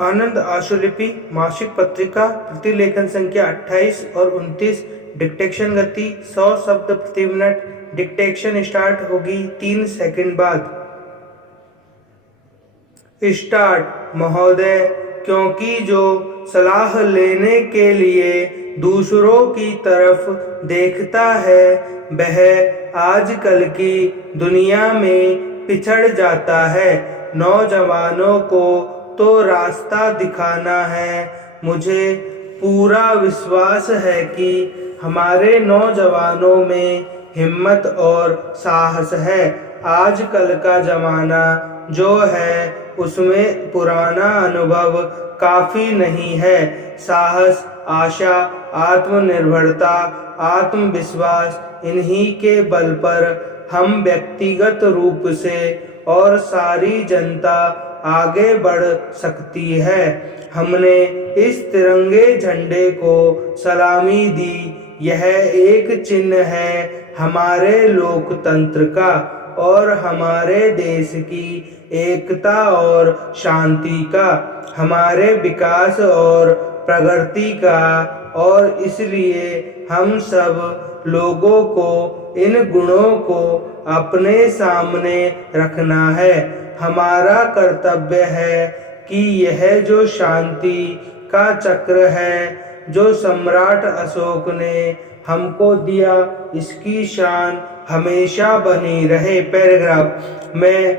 आनंद आशुलिपि मासिक पत्रिका प्रतिलेखन संख्या 28 और 29। डिक्टेशन गति 100 शब्द प्रति मिनट। डिक्टेशन स्टार्ट होगी 3 सेकंड बाद। स्टार्ट। महोदय, क्योंकि जो सलाह लेने के लिए दूसरों की तरफ देखता है वह आजकल की दुनिया में पिछड़ जाता है। नौजवानों को तो रास्ता दिखाना है। मुझे पूरा विश्वास है कि हमारे नौजवानों में हिम्मत और साहस है। आजकल का जमाना जो है उसमें पुराना अनुभव काफी नहीं है। साहस, आशा, आत्मनिर्भरता, आत्मविश्वास, इन्हीं के बल पर हम व्यक्तिगत रूप से और सारी जनता आगे बढ़ सकती है। हमने इस तिरंगे झंडे को सलामी दी। यह एक चिन्ह है हमारे लोकतंत्र का और हमारे देश की एकता और शांति का, हमारे विकास और प्रगति का, और इसलिए हम सब लोगों को इन गुणों को अपने सामने रखना है। हमारा कर्तव्य है कि यह जो शांति का चक्र है जो सम्राट अशोक ने हमको दिया, इसकी शान हमेशा बनी रहे। पैराग्राफ। मैं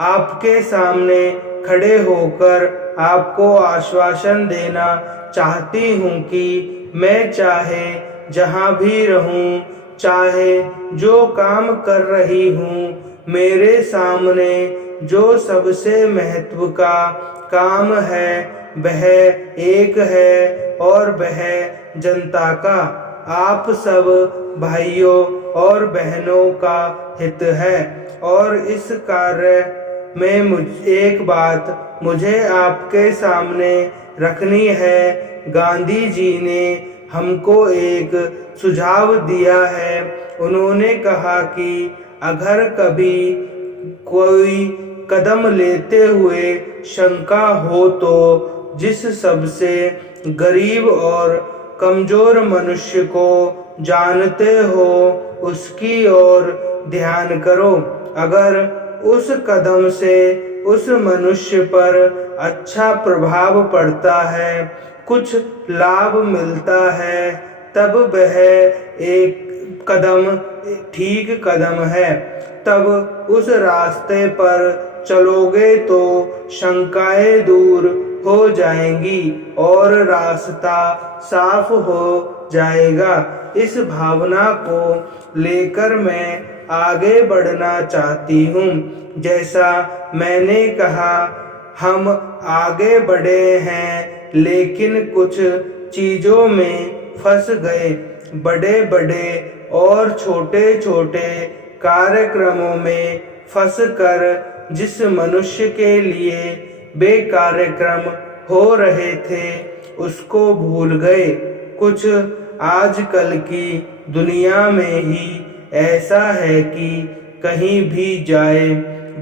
आपके सामने खड़े होकर आपको आश्वासन देना चाहती हूँ कि मैं चाहे जहाँ भी रहूँ, चाहे जो काम कर रही हूँ, मेरे सामने जो सबसे महत्व का काम है वह एक है और वह जनता का, आप सब भाइयों और बहनों का हित है। और इस कार्य में एक बात मुझे आपके सामने रखनी है। गांधी जी ने हमको एक सुझाव दिया है। उन्होंने कहा कि अगर कभी कोई कदम लेते हुए शंका हो तो जिस सबसे गरीब और कमजोर मनुष्य को जानते हो उसकी ओर ध्यान करो। अगर उस कदम से उस मनुष्य पर अच्छा प्रभाव पड़ता है, कुछ लाभ मिलता है, तब वह एक कदम ठीक कदम है। तब उस रास्ते पर चलोगे तो शंकाएं दूर हो जाएंगी और रास्ता साफ हो जाएगा। इस भावना को लेकर मैं आगे बढ़ना चाहती हूँ। जैसा मैंने कहा, हम आगे बढ़े हैं लेकिन कुछ चीजों में फंस गए। बड़े बड़े और छोटे छोटे कार्यक्रमों में फंसकर जिस मनुष्य के लिए वे कार्यक्रम हो रहे थे उसको भूल गए। कुछ आजकल की दुनिया में ही ऐसा है कि कहीं भी जाए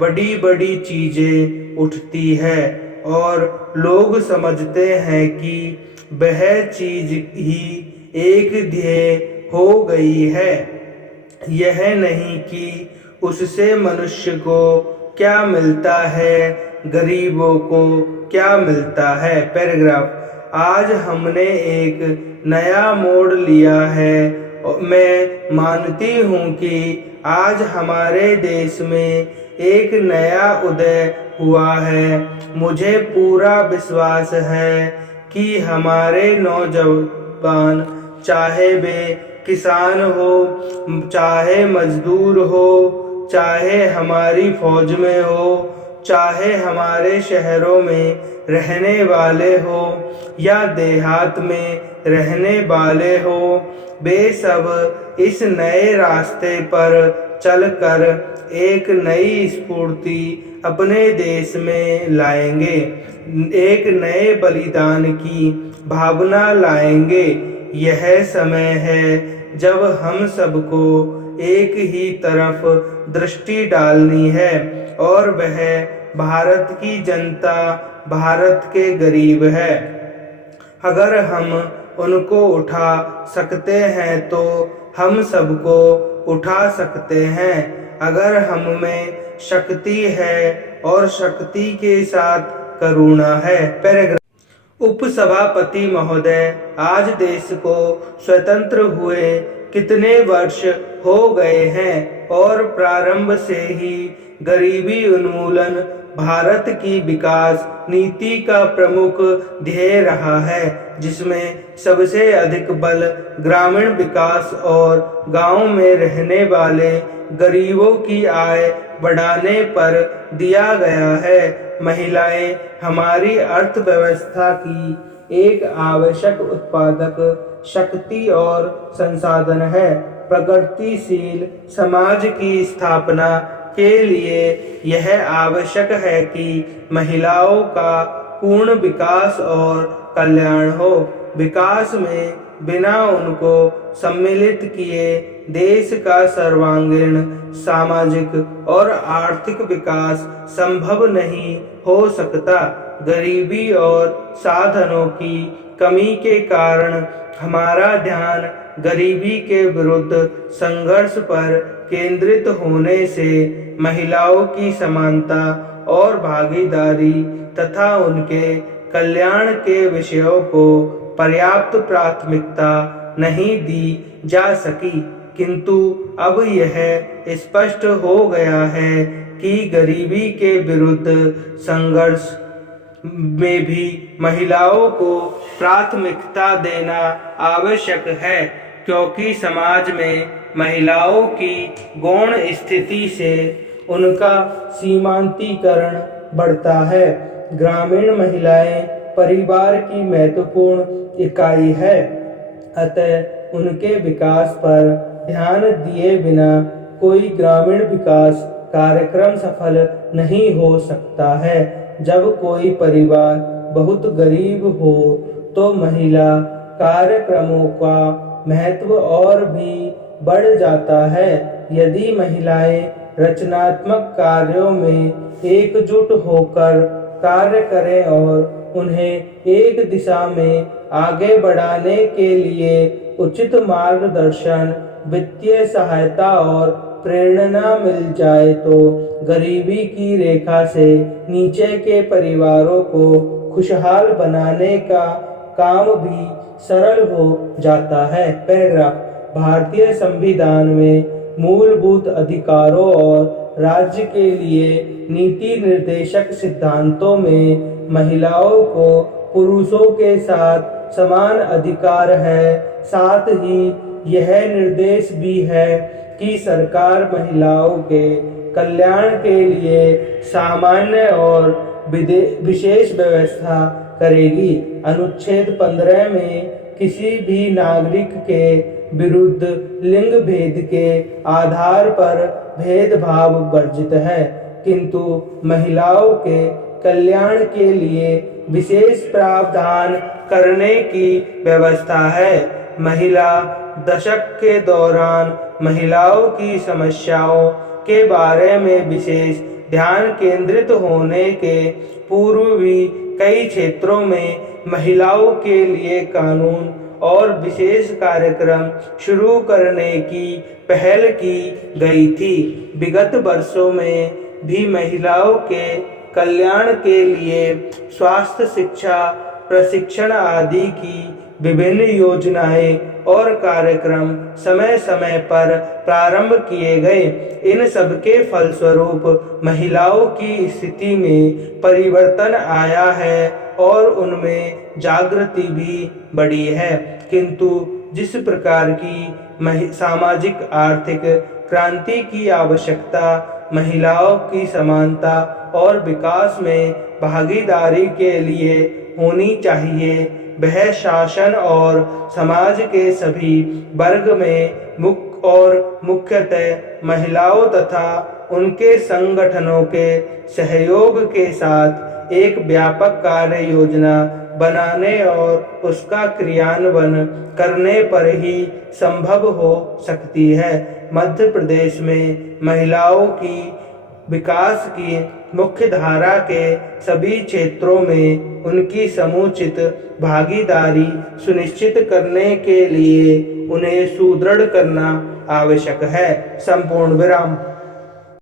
बड़ी बड़ी चीजें उठती है और लोग समझते हैं कि वह चीज ही एक ध्येय हो गई है। यह नहीं कि उससे मनुष्य को क्या मिलता है, गरीबों को क्या मिलता है। पैराग्राफ। आज हमने एक नया मोड़ लिया है। मैं मानती हूँ कि आज हमारे देश में एक नया उदय हुआ है। मुझे पूरा विश्वास है कि हमारे नौजवान, चाहे वे किसान हो, चाहे मजदूर हो, चाहे हमारी फौज में हो, चाहे हमारे शहरों में रहने वाले हो या देहात में रहने वाले हो, वे सब इस नए रास्ते पर चलकर एक नई स्फूर्ति अपने देश में लाएंगे, एक नए बलिदान की भावना लाएंगे। यह समय है जब हम सबको एक ही तरफ दृष्टि डालनी है और वह भारत की जनता भारत के गरीब हैं। अगर हम उनको उठा सकते हैं तो हम सबको उठा सकते हैं। अगर हम में शक्ति है और शक्ति के साथ करुणा है। पैराग्राफ। उपसभापति महोदय, आज देश को स्वतंत्र हुए कितने वर्ष हो गए हैं और प्रारंभ से ही गरीबी उन्मूलन भारत की विकास नीति का प्रमुख ध्येय रहा है, जिसमें सबसे अधिक बल ग्रामीण विकास और गांव में रहने वाले गरीबों की आय बढ़ाने पर दिया गया है। महिलाएं हमारी अर्थव्यवस्था की एक आवश्यक उत्पादक शक्ति और संसाधन है। प्रगतिशील समाज की स्थापना के लिए यह आवश्यक है कि महिलाओं का पूर्ण विकास और कल्याण हो। विकास में बिना उनको सम्मिलित किए देश का सर्वांगीण सामाजिक और आर्थिक विकास संभव नहीं हो सकता। गरीबी और साधनों की कमी के कारण हमारा ध्यान गरीबी के विरुद्ध संघर्ष पर केंद्रित होने से महिलाओं की समानता और भागीदारी तथा उनके कल्याण के विषयों को पर्याप्त प्राथमिकता नहीं दी जा सकी। किंतु अब यह स्पष्ट हो गया है कि गरीबी के विरुद्ध संघर्ष में भी महिलाओं को प्राथमिकता देना आवश्यक है, क्योंकि समाज में महिलाओं की गौण स्थिति से उनका सीमांतीकरण बढ़ता है। ग्रामीण महिलाएं परिवार की महत्वपूर्ण इकाई है, अतः उनके विकास पर ध्यान दिए बिना कोई ग्रामीण विकास कार्यक्रम सफल नहीं हो सकता है। जब कोई परिवार बहुत गरीब हो तो महिला कार्यक्रमों का महत्व और भी बढ़ जाता है। यदि महिलाएं रचनात्मक कार्यों में एकजुट होकर कार्य करें और उन्हें एक दिशा में आगे बढ़ाने के लिए उचित मार्गदर्शन, वित्तीय सहायता और प्रेरणा मिल जाए तो गरीबी की रेखा से नीचे के परिवारों को खुशहाल बनाने का काम भी सरल हो जाता है। पैराग्राफ। भारतीय संविधान में मूलभूत अधिकारों और राज्य के लिए नीति निर्देशक सिद्धांतों में महिलाओं को पुरुषों के साथ समान अधिकार है। साथ ही यह निर्देश भी है कि सरकार महिलाओं के कल्याण के लिए सामान्य और विशेष व्यवस्था करेगी। अनुच्छेद 15 में किसी भी नागरिक के विरुद्ध लिंग भेद के आधार पर भेदभाव वर्जित है, किंतु महिलाओं के कल्याण के लिए विशेष प्रावधान करने की व्यवस्था है। महिला दशक के दौरान महिलाओं की समस्याओं के बारे में विशेष ध्यान केंद्रित होने के पूर्व भी कई क्षेत्रों में महिलाओं के लिए कानून और विशेष कार्यक्रम शुरू करने की पहल की गई थी। विगत वर्षों में भी महिलाओं के कल्याण के लिए स्वास्थ्य, शिक्षा, प्रशिक्षण आदि की विभिन्न योजनाएं और कार्यक्रम समय समय पर प्रारंभ किए गए। इन सब के फलस्वरूप महिलाओं की स्थिति में परिवर्तन आया है और उनमें जागृति भी बढ़ी है, किंतु जिस प्रकार की सामाजिक आर्थिक क्रांति की आवश्यकता महिलाओं की समानता और विकास में भागीदारी के लिए होनी चाहिए, वह शासन और समाज के सभी वर्ग में मुख्यतः महिलाओं तथा उनके संगठनों के सहयोग के साथ एक व्यापक कार्य योजना बनाने और उसका क्रियान्वयन करने पर ही संभव हो सकती है। मध्य प्रदेश में महिलाओं की विकास की मुख्य धारा के सभी क्षेत्रों में उनकी समुचित भागीदारी सुनिश्चित करने के लिए उन्हें सुदृढ़ करना आवश्यक है। संपूर्ण विराम।